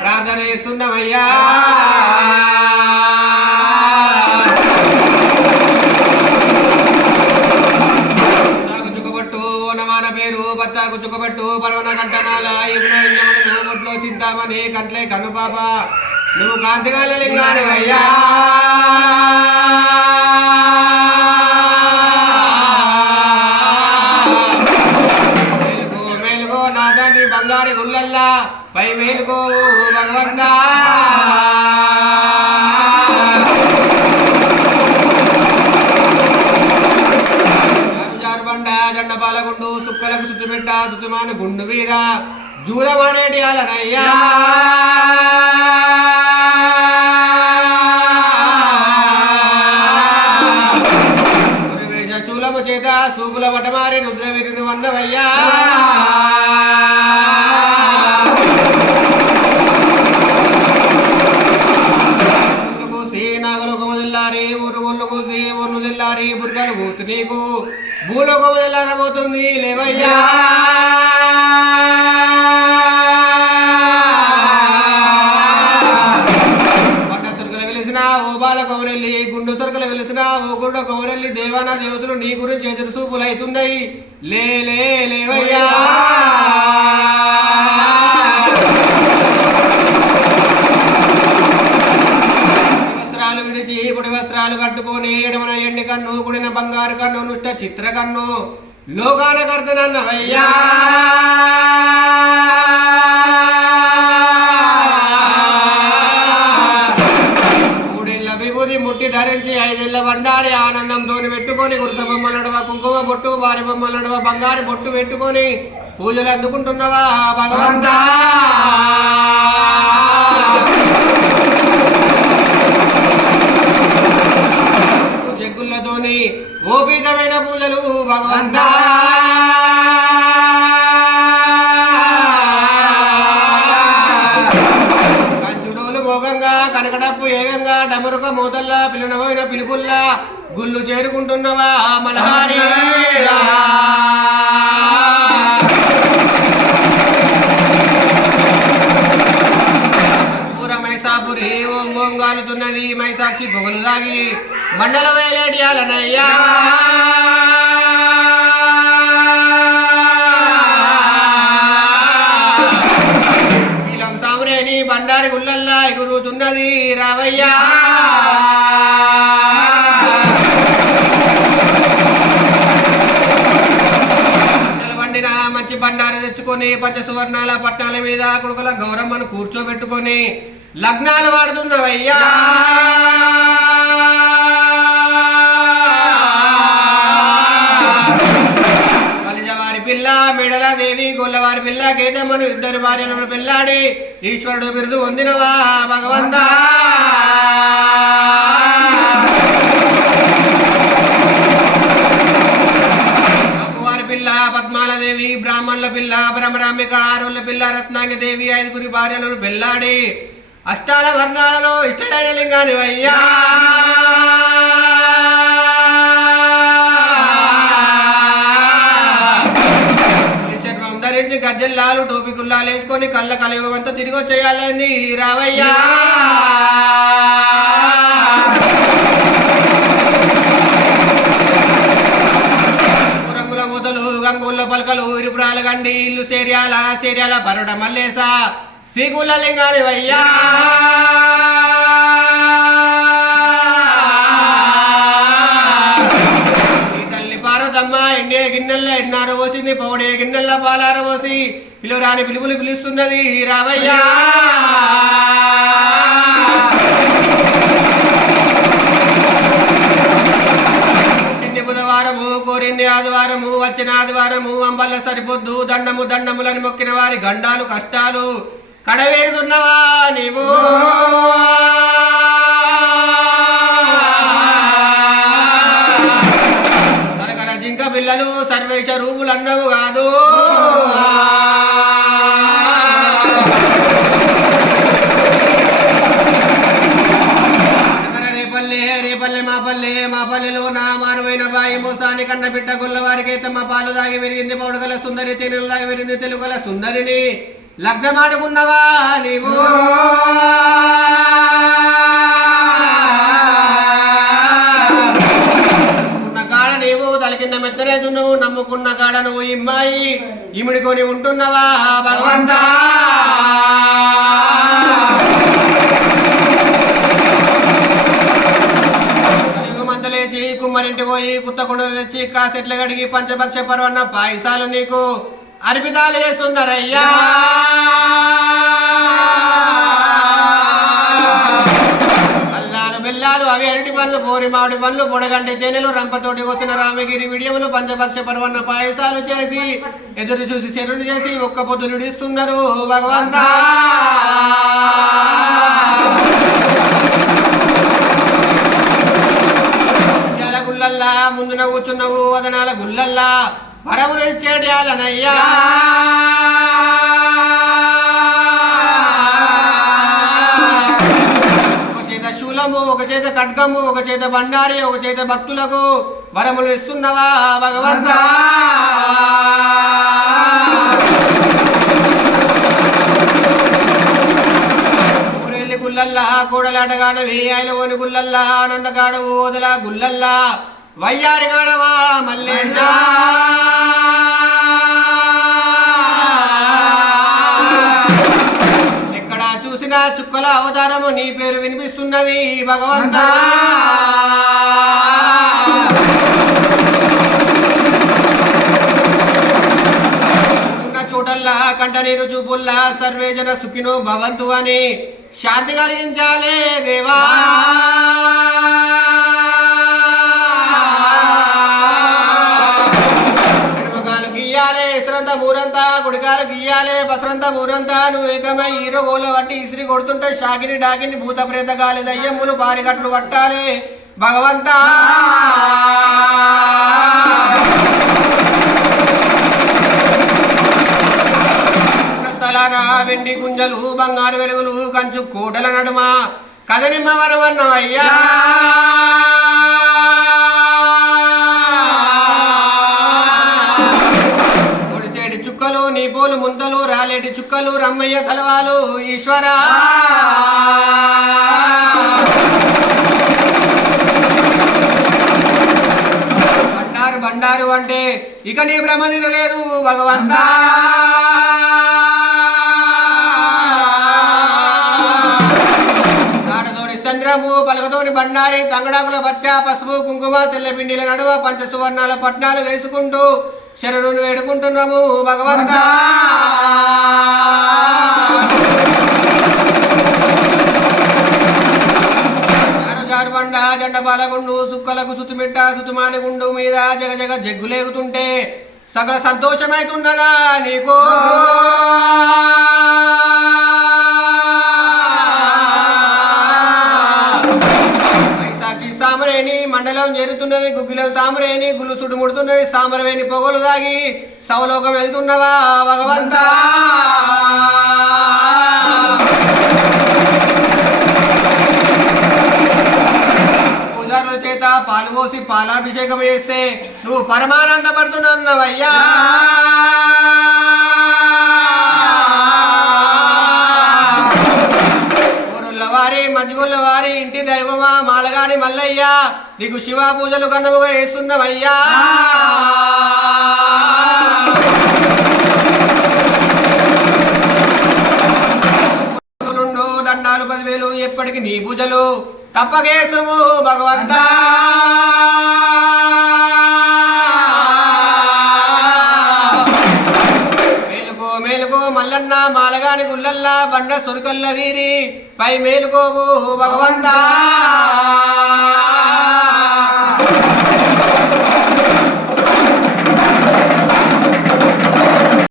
ప్రార్థన చేస్తున్నామయ్యా భర్తకు చుక్కబట్టు ఓనమాన పేరు భర్తకు చుక్కబట్టు పరవన కంటమాల ఇప్పుడు యమనుడు ఒడ్లో చింతామణి కంట్లే కనుపాప. నువ్వు కాంతిగాల లింగాని అయ్యా పై మేలుకో భగవంతా పాలగుండు సుక్కలకు చుట్టుమిట్ట చుట్టుమాను గుండు వీర జూదమాడేటి అలనయ్యా శూలము చేత సూపుల వటమారి రుద్రవీరుని వందవయ్యా నీకు భూలోకం వెళ్ళారబోతుంది లేవయ్యా. పట్ట కౌరెల్లి గుండు సురుకులు వెలిసిన ఓ గుండు కౌరెల్లి దేవానా దేవతలు నీ గురించి ఎదురు చూపులు లేలే బంగారు కన్ను నుష్ట చిత్ర కన్ను లోకాన మూడేళ్ళ విభూతి ముట్టి ధరించి ఐదేళ్ళ బండారి ఆనందంతో పెట్టుకొని గురుస బొమ్మ నడవ కుంకుమ బొట్టు వారి బొమ్మ నడవ బంగారు బొట్టు పెట్టుకొని పూజలు అందుకుంటున్నవా భగవంతా? జగ్గులతోని ఓపితమైన పూజలు భగవంతా. కంచుడోలు మోగంగా కనకడప్పు ఏగంగా డమరుక మోదల్లా పిలునవైన పిలుపుల్లా గుళ్ళు చేరుకుంటున్నవా మలహారి. ఓం ఓం మైసాక్షి పొగలు దాగి. మండల వేలేడియాలనయ్యా. నీలం సామురేని బండారి గుల్లల్లా ఎగురుతున్నది రావయ్యా. మంచి బండారు తెచ్చుకొని పంచ సువర్ణాల పట్టాల మీద కొడుకుల గౌరమ్మను కూర్చోబెట్టుకొని లగ్నాలు వాడుతున్నవయ్యా. గొల్లవారి పిల్ల కేతమ్మను ఇద్దరు భార్యను పిల్లాడి ఈశ్వరుడు బిరుదు పొందినవా భగవంతా? పిల్ల పద్మాలదేవి బ్రాహ్మణుల పిల్ల భ్రమరాంబిక ఆరుల పిల్ల రత్నాంగి దేవి ఐదుగురి భార్యలను పెళ్ళాడి అష్టాల వర్ణాలలో ఇష్టమైన లింగాని అయ్యా గజ్జల్లాలు టోపీ కుల్లాలు వేసుకొని కళ్ళ కలియుగంతా తిరిగి వచ్చేయాలని రావయ్యా! మొదలు గంగుల పలకలు ఇరుపురాలు గండి ఇల్లు సేర్యాల సేర్యాల బరుడ మల్లేస సిగుల లింగాని పార్వతమ్మ ఎండే ఎన్నార పోసింది పౌడే గిన్నెల్ల పాలార పోసి పిలువరాని పిలుపులు పిలుస్తున్నది రావయ్యా. బుధవారము కోరింది ఆదివారము వచ్చిన ఆదివారము అంబల్ల సరిపోద్దు దండము దండములని మొక్కిన వారి గండాలు కష్టాలు కడవేరుతున్నవా నీవు? పిల్లలు సర్వేశ రూపులు అన్నవు కాదు నగర రేపల్లె రేపల్లె మా పల్లె మా పల్లెలో నా మానవైన బాయి మోసాని కన్న బిడ్డ గొల్ల వారికి తమ పాలు దాగి విరిగింది పౌడగల సుందరి తేనెలు దాగి విరిగింది తెలుగల సుందరిని లగ్నమాడుకున్నవా నీవు? లేదు నువ్వు నమ్ముకున్న కాడ నువ్వు ఇమ్మాయి. ఇమిడికొని ఉంటున్నవా భగవంతా? తెలుగు కుమ్మరింటి పోయి కుత్తకుండ తెచ్చి కాసెట్లు గడిగి పంచభక్ష పర్వన్న పాయసాలు నీకు. అర్పితాలు చేస్తున్నారయ్యా పండ్లు పోరి పండ్లు పొడగంటి తేనెలు రంపతోటి వచ్చిన రామగిరి విడియములు పంచపక్ష పర్వన్న పాయసాలు చేసి ఎదురు చూసి చెరుడు చేసి ఒక్క పొద్దు ఇస్తున్నారు భగవంతా! గుల్లల్లా ముందున కూర్చున్నవు వదనాల గుల్లల్లా వరములు ఇచ్చేటి అలనయ్యా ఒక చేత ఖడ్గము ఒక చేత బండారి ఒక చేత భక్తులకు వరములు ఇస్తున్నవా భగవంతా? ఊరెళ్ళి గుల్లల్లా కూడలాటగాను వేయాయలవోని గుల్లల్లా ఆనందగాడు ఓదల గుల్లల్లా వయ్యారి గాడవా మల్లేశా? నీ పేరు వినిపిస్తున్నది భగవంతా. ఉన్న చోటల్లా కంట నీరు చూపుల్లా సర్వేజన సుఖినో భవంతు అని శాంతి కలిగించాలే దేవా. గీయాలే ఇసురంతా మూరంతా గుడికాలు గీయాలే బసరంతా మూరంతా. నువ్వు ఏకమై హీరో గోల వట్టి ఇసిరి కొడుతుంటే షాకిని డాకిని భూత ప్రేత గాలి దయ్యములు పారిగట్లు పట్టాలి. భగవంతా! వెండి గుంజలు బంగారు వెలుగులు కంచు కోటల నడుమ. కదనిమ్మ వరవన్నమయ్యా రాలేటి రమ్మయ్య కలవాలు ఈశ్వరా. బండారు బండారు అంటే ఇక నీ భ్రమ లేదు భగవంతా. చంద్రము పలకతోని బండారి తంగడాకుల పచ్చ పసుపు కుంకుమ తెల్ల పిండిల నడువ పంచ సువర్ణాల పట్నాలు వేసుకుంటూ శరణుని వేడుకుంటున్నాము భగవంతా. జారు బండ సుక్కలకు సుతుమిట్ట సుతుమాని గుండు మీద జగ జగ జగ్గులేగుతుంటే సకల సంతోషమైతున్నదా నీకు? వైశాఖి సామరేణి మండలం చేరుతున్నది గుగ్గిలం సామరేణి గుళ్ళు చుడుముడుతున్నది సామరవేణి పొగలు దాగి సవలోకం వెళ్తున్నవా భగవంతా? పూజారుల చేత పాలు పోసి పాలాభిషేకం చేస్తే నువ్వు పరమానంద పడుతున్నావయ్యా మంచిగుళ్ళ వారి ఇంటి దైవమా మాలగాని మల్లయ్య నీకు శివ పూజలు కన్నముగా వేస్తున్నవయ్యా. దండాలు పదివేలు ఎప్పటికి నీ పూజలు. తప్పగేసుము భగవంతా. మేలుకో మేలుకో మల్లన్న మాలగాని గుల్లల్లా బండ సురుకల్ల వీరి. పై మేలుకోవు భగవంతా.